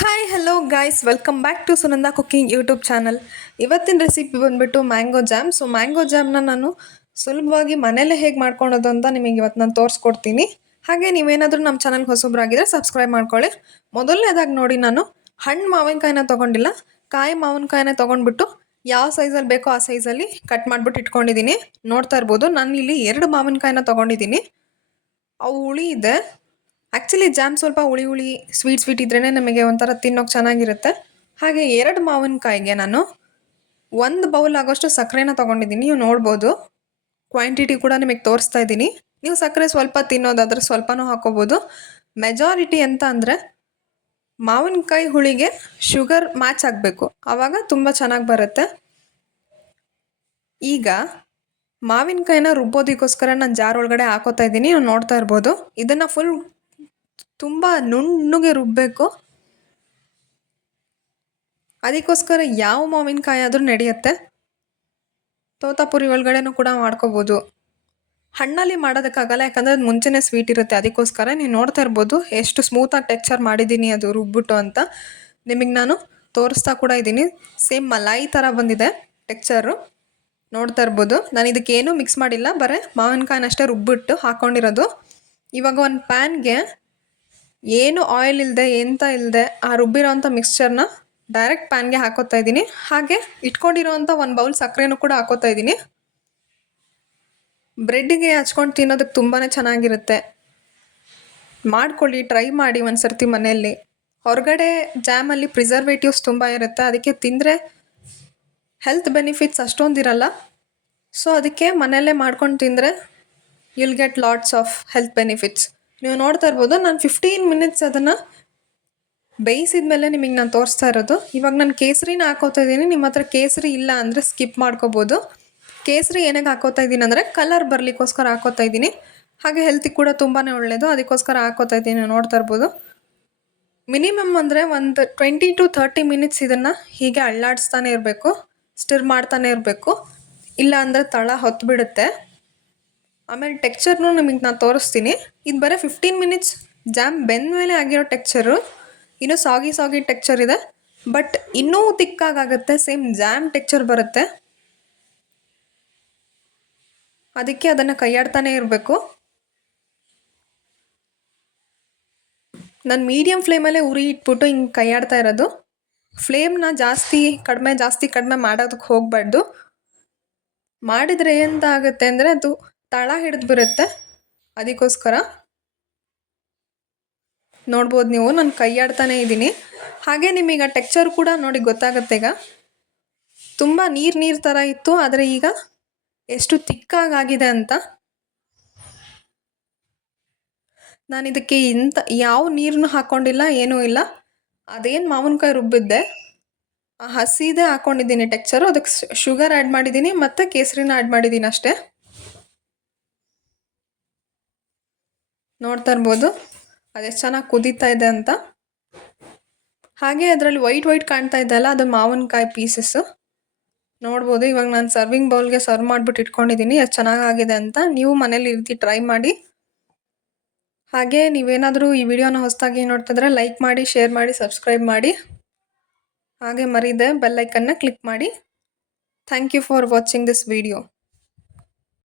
Hi hello guys welcome back to Sunanda cooking YouTube channel ಇವತ್ತಿನ recipe ಬಂದುಬಿಟ್ಟು mango jam so mango ಜಾಮ್ನ ನಾನು ಸುಲಭವಾಗಿ ಮನೇಲೇ ಹೇಗೆ ಮಾಡ್ಕೊಳೋದು ಅಂತ ನಿಮಗೆ ಇವತ್ತು ನಾನು ತೋರಿಸ್ಕೊಡ್ತೀನಿ. ಹಾಗೆ ನೀವೇನಾದರೂ ನಮ್ಮ ಚಾನಲ್ಗೆ ಹೊಸೊಬ್ಬರಾಗಿದ್ದರೆ ಸಬ್ಸ್ಕ್ರೈಬ್ ಮಾಡ್ಕೊಳ್ಳಿ. ಮೊದಲನೇದಾಗಿ ನೋಡಿ ನಾನು ಹಣ್ಣು ಮಾವಿನಕಾಯಿನ ತೊಗೊಂಡಿಲ್ಲ. ಕಾಯಿ ಮಾವಿನಕಾಯಿನ ತೊಗೊಂಡ್ಬಿಟ್ಟು ಯಾವ ಸೈಜಲ್ಲಿ ಬೇಕೋ ಆ ಸೈಜಲ್ಲಿ ಕಟ್ ಮಾಡಿಬಿಟ್ಟು ಇಟ್ಕೊಂಡಿದ್ದೀನಿ. ನೋಡ್ತಾ ಇರ್ಬೋದು, ನಾನು ಇಲ್ಲಿ ಎರಡು ಮಾವಿನಕಾಯಿನ ತೊಗೊಂಡಿದ್ದೀನಿ. ಅವು ಹುಳಿ ಇದೆ. ಆ್ಯಕ್ಚುಲಿ ಜಾಮ್ ಸ್ವಲ್ಪ ಹುಳಿ ಹುಳಿ ಸ್ವೀಟ್ ಸ್ವೀಟ್ ಇದ್ರೇ ನಮಗೆ ಒಂಥರ ತಿನ್ನೋಕೆ ಚೆನ್ನಾಗಿರುತ್ತೆ. ಹಾಗೆ ಎರಡು ಮಾವಿನಕಾಯಿಗೆ ನಾನು ಒಂದು ಬೌಲ್ ಆಗೋಷ್ಟು ಸಕ್ಕರೆನ ತೊಗೊಂಡಿದ್ದೀನಿ. ನೀವು ನೋಡ್ಬೋದು. ಕ್ವಾಂಟಿಟಿ ಕೂಡ ನಿಮಗೆ ತೋರಿಸ್ತಾ ಇದ್ದೀನಿ. ನೀವು ಸಕ್ಕರೆ ಸ್ವಲ್ಪ ತಿನ್ನೋದಾದ್ರೆ ಸ್ವಲ್ಪನೂ ಹಾಕೋಬೋದು. ಮೆಜಾರಿಟಿ ಅಂತ ಅಂದರೆ ಮಾವಿನಕಾಯಿ ಹುಳಿಗೆ ಶುಗರ್ ಮ್ಯಾಚ್ ಆಗಬೇಕು. ಆವಾಗ ತುಂಬ ಚೆನ್ನಾಗಿ ಬರುತ್ತೆ. ಈಗ ಮಾವಿನಕಾಯಿನ ರುಬ್ಬೋದಕ್ಕೋಸ್ಕರ ನಾನು ಜಾರ್ ಒಳಗಡೆ ಹಾಕೋತಾ ಇದ್ದೀನಿ. ನೀವು ನೋಡ್ತಾ ಇರ್ಬೋದು. ಇದನ್ನು ಫುಲ್ ತುಂಬ ನುಣ್ಣಗೆ ರುಬ್ಬಬೇಕು ಅದಕ್ಕೋಸ್ಕರ ಯಾವ ಮಾವಿನಕಾಯಿ ಆದರೂ ನಡೆಯುತ್ತೆ. ತೋತಾಪುರಿ ಒಳಗಡೆನೂ ಕೂಡ ಮಾಡ್ಕೋಬೋದು. ಹಣ್ಣಲ್ಲಿ ಮಾಡೋದಕ್ಕಾಗಲ್ಲ, ಯಾಕಂದರೆ ಅದು ಮುಂಚೆನೇ ಸ್ವೀಟ್ ಇರುತ್ತೆ. ಅದಕ್ಕೋಸ್ಕರ ನೀವು ನೋಡ್ತಾ ಇರ್ಬೋದು, ಎಷ್ಟು ಸ್ಮೂತಾಗಿ ಟೆಕ್ಚರ್ ಮಾಡಿದ್ದೀನಿ ಅದು ರುಬ್ಬಿಟ್ಟು ಅಂತ. ನಿಮಗೆ ನಾನು ತೋರಿಸ್ತಾ ಕೂಡ ಇದ್ದೀನಿ. ಸೇಮ್ ಮಲಾಯಿ ಥರ ಬಂದಿದೆ ಟೆಕ್ಚರು ನೋಡ್ತಾ ಇರ್ಬೋದು. ನಾನು ಇದಕ್ಕೇನು ಮಿಕ್ಸ್ ಮಾಡಿಲ್ಲ, ಬರೀ ಮಾವಿನಕಾಯಿನಷ್ಟೇ ರುಬ್ಬಿಟ್ಟು ಹಾಕ್ಕೊಂಡಿರೋದು ಇವಾಗ ಒಂದು ಪ್ಯಾನ್ಗೆ ಏನು ಆಯಿಲ್ ಇಲ್ಲದೆ ಎಂತ ಇಲ್ಲದೆ ಆ ರುಬ್ಬಿರೋಂಥ ಮಿಕ್ಸ್ಚರ್ನ ಡೈರೆಕ್ಟ್ ಪ್ಯಾನ್ಗೆ ಹಾಕೋತಾ ಇದ್ದೀನಿ. ಹಾಗೆ ಇಟ್ಕೊಂಡಿರೋವಂಥ ಒಂದು ಬೌಲ್ ಸಕ್ಕರೆನೂ ಕೂಡ ಹಾಕೋತಾ ಇದ್ದೀನಿ. ಬ್ರೆಡ್ಡಿಗೆ ಹಚ್ಕೊಂಡು ತಿನ್ನೋದಕ್ಕೆ ತುಂಬಾ ಚೆನ್ನಾಗಿರುತ್ತೆ. ಮಾಡ್ಕೊಳ್ಳಿ ಟ್ರೈ ಮಾಡಿ ಒಂದು ಸರ್ತಿ ಮನೆಯಲ್ಲಿ. ಹೊರಗಡೆ ಜಾಮಲ್ಲಿ ಪ್ರಿಸರ್ವೇಟಿವ್ಸ್ ತುಂಬ ಇರುತ್ತೆ. ಅದಕ್ಕೆ ತಿಂದರೆ ಹೆಲ್ತ್ ಬೆನಿಫಿಟ್ಸ್ ಅಷ್ಟೊಂದಿರಲ್ಲ ಸೊ ಅದಕ್ಕೆ ಮನೆಯಲ್ಲೇ ಮಾಡ್ಕೊಂಡು ತಿಂದರೆ you'll get lots of health benefits ನೀವು ನೋಡ್ತಾ ಇರ್ಬೋದು, ನಾನು ಫಿಫ್ಟೀನ್ ಮಿನಿಟ್ಸ್ ಅದನ್ನು ಬೇಯಿಸಿದ ಮೇಲೆ ನಿಮಗೆ ನಾನು ತೋರಿಸ್ತಾ ಇರೋದು. ಇವಾಗ ನಾನು ಕೇಸರಿನ ಹಾಕೋತಾ ಇದ್ದೀನಿ ನಿಮ್ಮ ಹತ್ರ ಕೇಸರಿ ಇಲ್ಲ ಅಂದರೆ ಸ್ಕಿಪ್ ಮಾಡ್ಕೋಬೋದು. ಕೇಸರಿ ಏನಕ್ಕೆ ಹಾಕೋತಾ ಇದ್ದೀನಿ ಅಂದರೆ ಕಲರ್ ಬರಲಿಕ್ಕೋಸ್ಕರ ಹಾಕೋತಾ ಇದ್ದೀನಿ. ಹಾಗೆ ಹೆಲ್ತಿಗೆ ಕೂಡ ತುಂಬಾ ಒಳ್ಳೆಯದು ಅದಕ್ಕೋಸ್ಕರ ಹಾಕೋತಾ ಇದ್ದೀನಿ ನೋಡ್ತಾ ಇರ್ಬೋದು. ಮಿನಿಮಮ್ ಅಂದರೆ ಒಂದು ಟ್ವೆಂಟಿ ಟು ತರ್ಟಿ ಮಿನಿಟ್ಸ್ ಇದನ್ನು ಹೀಗೆ ಅಳ್ಳಾಡಿಸ್ತಾನೆ ಇರಬೇಕು ಸ್ಟಿರ್ ಮಾಡ್ತಾನೆ ಇರಬೇಕು. ಇಲ್ಲ ಅಂದರೆ ತಳ ಹೊತ್ತು ಬಿಡುತ್ತೆ ಆಮೇಲೆ ಟೆಕ್ಚರ್ನು ನಿಮಗೆ ನಾನು ತೋರಿಸ್ತೀನಿ. ಇದು ಬರೀ ಫಿಫ್ಟೀನ್ ಮಿನಿಟ್ಸ್ ಜಾಮ್ ಬೆಂದ ಮೇಲೆ ಆಗಿರೋ ಟೆಕ್ಚರು ಇನ್ನೂ ಸಾಗಿ ಸಾಗಿ ಟೆಕ್ಚರ್ ಇದೆ. ಬಟ್ ಇನ್ನೂ ತಿಕ್ಕಾಗುತ್ತೆ ಸೇಮ್ ಜಾಮ್ ಟೆಕ್ಚರ್ ಬರುತ್ತೆ. ಅದಕ್ಕೆ ಅದನ್ನು ಕೈಯಾಡ್ತಾನೆ ಇರಬೇಕು. ನಾನು ಮೀಡಿಯಮ್ ಫ್ಲೇಮಲ್ಲೇ ಉರಿ ಇಟ್ಬಿಟ್ಟು ಹಿಂಗೆ ಕೈಯಾಡ್ತಾ ಇರೋದು. ಫ್ಲೇಮ್ನ ಜಾಸ್ತಿ ಕಡಿಮೆ ಜಾಸ್ತಿ ಕಡಿಮೆ ಮಾಡೋದಕ್ಕೆ ಹೋಗಬಾರ್ದು. ಮಾಡಿದರೆ ಎಂತ ಆಗುತ್ತೆ ಅಂದರೆ ಅದು ತಳ ಹಿಡಿದು ಬರುತ್ತೆ. ಅದಕ್ಕೋಸ್ಕರ ನೋಡ್ಬೋದು ನೀವು, ನಾನು ಕೈಯಾಡ್ತಾನೆ ಇದ್ದೀನಿ. ಹಾಗೆ ನಿಮಗೆ ಟೆಕ್ಚರ್ ಕೂಡ ನೋಡಿ ಗೊತ್ತಾಗುತ್ತೆ ಈಗ. ತುಂಬ ನೀರು ನೀರು ಥರ ಇತ್ತು, ಆದರೆ ಈಗ ಎಷ್ಟು ತಿಕ್ಕಾಗಿದೆ ಅಂತ. ನಾನು ಇದಕ್ಕೆ ಇಂಥ ಯಾವ ನೀರನ್ನು ಹಾಕ್ಕೊಂಡಿಲ್ಲ ಏನೂ ಇಲ್ಲ. ಅದೇನು ಮಾವಿನಕಾಯಿ ರುಬ್ಬಿದ್ದೆ. ಹಸಿದೇ ಹಾಕ್ಕೊಂಡಿದ್ದೀನಿ ಟೆಕ್ಚರು ಅದಕ್ಕೆ ಶುಗರ್ ಆ್ಯಡ್ ಮಾಡಿದ್ದೀನಿ, ಮತ್ತು ಕೇಸರಿನ ಆ್ಯಡ್ ಮಾಡಿದ್ದೀನಿ ಅಷ್ಟೇ. ನೋಡ್ತಾ ಇರ್ಬೋದು. ಅದೆಷ್ಟು ಚೆನ್ನಾಗಿ ಕುದೀತಾ ಇದೆ ಅಂತ. ಹಾಗೆ ಅದರಲ್ಲಿ ವೈಟ್ ವೈಟ್ ಕಾಣ್ತಾ ಇದೆಯಲ್ಲ ಅದು ಮಾವಿನಕಾಯಿ ಪೀಸಸ್ಸು ನೋಡ್ಬೋದು, ಇವಾಗ ನಾನು ಸರ್ವಿಂಗ್ ಬೌಲ್ಗೆ ಸರ್ವ್ ಮಾಡಿಬಿಟ್ಟು ಇಟ್ಕೊಂಡಿದ್ದೀನಿ ಎಷ್ಟು ಚೆನ್ನಾಗಾಗಿದೆ ಅಂತ. ನೀವು ಮನೇಲಿ ಇರ್ತಿ ರೀತಿ ಟ್ರೈ ಮಾಡಿ. ಹಾಗೆ ನೀವೇನಾದರೂ ಈ ವಿಡಿಯೋನ ಹೊಸದಾಗಿ ನೋಡ್ತಿದ್ರೆ ಲೈಕ್ ಮಾಡಿ ಶೇರ್ ಮಾಡಿ ಸಬ್ಸ್ಕ್ರೈಬ್ ಮಾಡಿ. ಹಾಗೆ ಮರಿದೆ ಬೆಲ್ಲೈಕನ್ನ ಕ್ಲಿಕ್ ಮಾಡಿ. Thank you for watching this video